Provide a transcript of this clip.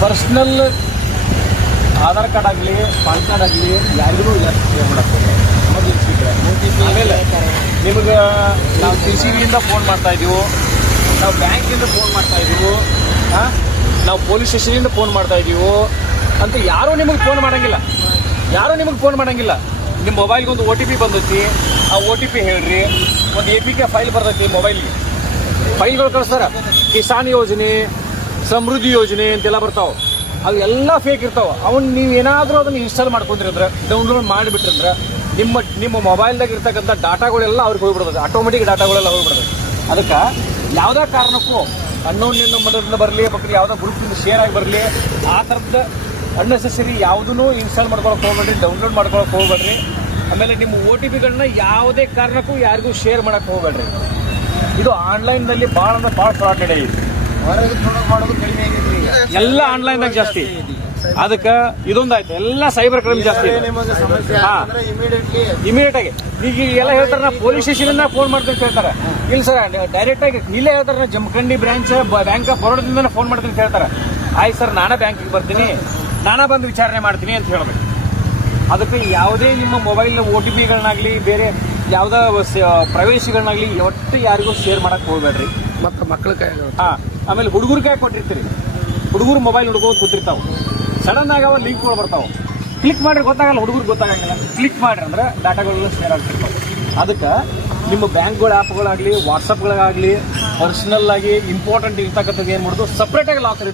Personal Aadhaar card ಆಗಲಿ PAN card ಆಗಲಿ, ಯಾರಿಗೂ ಶೇರ್ ಮಾಡಕ್ಕೆ ಆಮೇಲೆ ನಿಮಗೆ ನಾವು ಸಿ ಸಿ ಬಿಯಿಂದ ಫೋನ್ ಮಾಡ್ತಾ ಇದ್ದೀವಿ. ನಾವು ಬ್ಯಾಂಕಿಂದ ಫೋನ್ ಮಾಡ್ತಾ ಇದ್ದೀವಿ. ಹಾಂ ನಾವು ಪೊಲೀಸ್ ಸ್ಟೇಷನಿಂದ ಫೋನ್ ಮಾಡ್ತಾ ಇದ್ದೀವಿ. ಅಂತ ಯಾರೂ ನಿಮಗೆ ಫೋನ್ ಮಾಡೋಂಗಿಲ್ಲ. ಯಾರೂ ನಿಮಗೆ ಫೋನ್ ಮಾಡೋಂಗಿಲ್ಲ. ನಿಮ್ಮ ಮೊಬೈಲ್ಗೆ ಒಂದು ಒ ಟಿ ಪಿ ಬಂದೈತಿ. ಆ ಒ ಟಿ ಪಿ ಹೇಳ್ರಿ. ಒಂದು ಎ ಪಿ ಕೆ ಫೈಲ್ ಬರ್ತೈತಿ ಮೊಬೈಲ್ಗೆ ಫೈಲ್ಗಳು ಕಳಿಸ್ತಾರ. ಕಿಸಾನ್ ಯೋಜನೆ ಸಮೃದ್ಧಿ ಯೋಜನೆ ಅಂತೆಲ್ಲ ಬರ್ತಾವ. ಅವೆಲ್ಲ ಫೇಕ್ ಇರ್ತಾವ. ಅವನ್ ನೀವು ಏನಾದರೂ ಅದನ್ನ ಇನ್ಸ್ಟಾಲ್ ಮಾಡ್ಕೊಂಡಿರಂದ್ರೆ ಡೌನ್ಲೋಡ್ ಮಾಡಿಬಿಟ್ರಂದ್ರೆ, ನಿಮ್ಮ ನಿಮ್ಮ ಮೊಬೈಲ್ದಾಗ ಇರ್ತಕ್ಕಂಥ ಡಾಟಾಗಳೆಲ್ಲ ಅವ್ರಿಗೆ ಹೋಗ್ಬಿಡ್ತದೆ. ಆಟೋಮೆಟಿಕ್ ಡಾಟಾಗಳೆಲ್ಲ ಹೋಗ್ಬಿಡ್ತದೆ. ಅದಕ್ಕೆ ಯಾವುದೇ ಕಾರಣಕ್ಕೂ ಅನ್ನೋನ್ ಮನದಿಂದ ಬರಲಿ ಪಕ್ಕ ಯಾವುದೋ ಗ್ರೂಪ್ನಿಂದ ಶೇರ್ ಆಗಿ ಬರಲಿ, ಆ ಥರದ ಅನ್ನೆಸೆಸರಿ ಯಾವುದೂ ಇನ್ಸ್ಟಾಲ್ ಮಾಡ್ಕೊಳಕ್ಕೆ ಹೋಗ್ಬೇಡ್ರಿ ಡೌನ್ಲೋಡ್ ಮಾಡ್ಕೊಳಕ್ಕೆ ಹೋಗ್ಬೇಡ್ರಿ. ಆಮೇಲೆ ನಿಮ್ಮ ಒ ಟಿ ಪಿಗಳನ್ನ ಯಾವುದೇ ಕಾರಣಕ್ಕೂ ಯಾರಿಗೂ ಶೇರ್ ಮಾಡಕ್ಕೆ ಹೋಗ್ಬೇಡ್ರಿ. ಇದು ಆನ್ಲೈನ್ನಲ್ಲಿ ಭಾಳ ಅಂದ್ರೆ ಭಾಳ ಫ್ರಾಡ್ ನಡೆಯುತ್ತೆ. ಹೊರಗೆ ಆನ್ಲೈನ್ ದಾಗ ಎಲ್ಲ ಜಾಸ್ತಿ. ಅದಕ್ಕೆ ಇದೊಂದಾಯ್ತು. ಎಲ್ಲ ಸೈಬರ್ ಕ್ರೈಮ್ ಜಾಸ್ತಿ ಏನಾರೇ ನಿಮಗೆ ಸಮಸ್ಯೆ ಅಂದ್ರೆ ಇಮಿಡಿಯೇಟ್ಲಿ ಇಮಿಡಿಯೇಟ್ ಆಗಿ. ಈಗ ಎಲ್ಲ ಹೇಳ್ತಾರೆ ನಾ ಪೊಲೀಸ್ ಸ್ಟೇಷನ್ ಫೋನ್ ಮಾಡ್ತೀನಿ ಅಂತ ಹೇಳ್ತಾರೆ. ಇಲ್ಲ ಸರ್ ಡೈರೆಕ್ಟ್ ಆಗಿ ಇಲ್ಲೇ ಹೇಳ್ತಾರೆ ನಾ ಜಮಖಂಡಿ ಬ್ರಾಂಚ್ ಬ್ಯಾಂಕ್ ಆಫ್ ಬರೋಡದಿಂದ ಫೋನ್ ಮಾಡ್ತೀನಿ ಅಂತ ಹೇಳ್ತಾರೆ. ಆಯ್ತು ಸರ್ ನಾನೇ ಬ್ಯಾಂಕಿಗೆ ಬರ್ತೀನಿ. ನಾನೇ ಬಂದು ವಿಚಾರಣೆ ಮಾಡ್ತೀನಿ ಅಂತ ಹೇಳ್ಬೇಕು. ಅದಕ್ಕೆ ಯಾವುದೇ ನಿಮ್ಮ ಮೊಬೈಲ್ ಒ ಟಿ ಪಿಗಳನ್ನಾಗಲಿ ಬೇರೆ ಯಾವುದೇ ಪ್ರವೇಶಿಗಳನ್ನಾಗಲಿ ಒಟ್ಟು ಯಾರಿಗೂ ಶೇರ್ ಮಾಡಕ್ಕೆ ಹೋಗ್ಬೇಡ್ರಿ. ಮತ್ತೆ ಮಕ್ಕಳ ಕೈ ಹಾ. ಆಮೇಲೆ ಹುಡುಗರು ಕೈ ಕೊಟ್ಟಿರ್ತೀರಿ. ಹುಡುಗರು ಮೊಬೈಲ್ ಹುಡುಗೋದು ಗೊತ್ತಿರ್ತಾವೆ ಸಡನ್ ಆಗಿ ಅವ ಲಿಂಕ್ಗಳು ಬರ್ತಾವೆ. ಕ್ಲಿಕ್ ಮಾಡಿರಿ ಗೊತ್ತಾಗಲ್ಲ ಹುಡುಗರು ಗೊತ್ತಾಗಂಗಿಲ್ಲ. ಕ್ಲಿಕ್ ಮಾಡಿರಿ ಅಂದ್ರೆ ಡಾಟಾಗಳೆಲ್ಲ ಶೇರ್ ಆಗ್ತಿರ್ತಾವೆ. ಅದಕ್ಕೆ ನಿಮ್ಮ ಬ್ಯಾಂಕ್ಗಳ ಆ್ಯಪ್ಗಳಾಗಲಿ ವಾಟ್ಸಪ್ಗಳಾಗಲಿ ಪರ್ಸನಲ್ ಆಗಿ ಇಂಪಾರ್ಟೆಂಟ್ ಇರ್ತಕ್ಕಂಥದ್ದು ಏನು ಮಾಡೋದು ಸಪ್ರೇಟಾಗಿ ಲಾಕ್